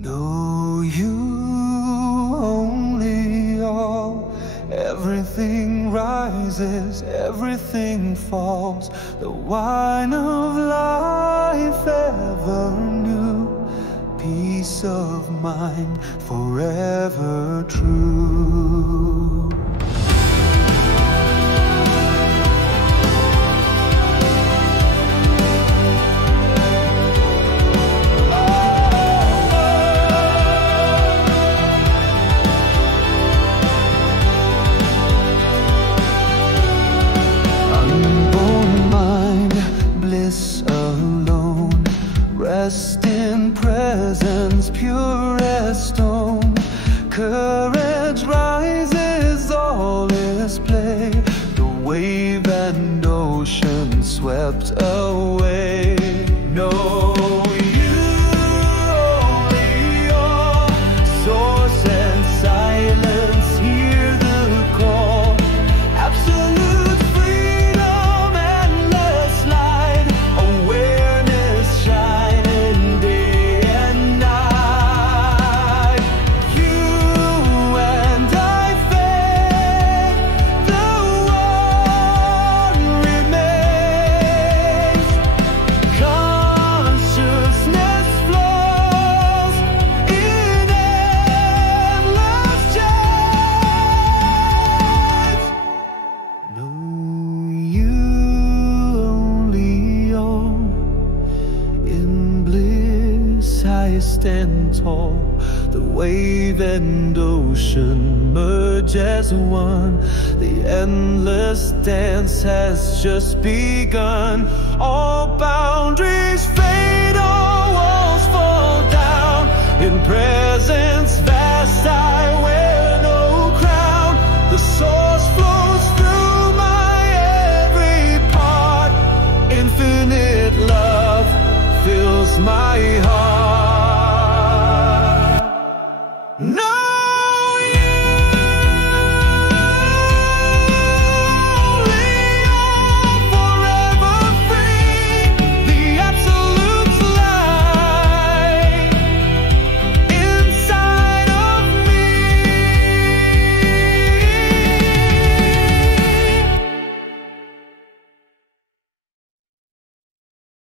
Know you only all. Everything rises, everything falls. The wine of life ever new. Peace of mind forever true. Rest in presence, pure as stone. Courage rises, all is play. The wave and ocean swept away. No. I stand tall. The wave and ocean merge as one. The endless dance has just begun. All boundaries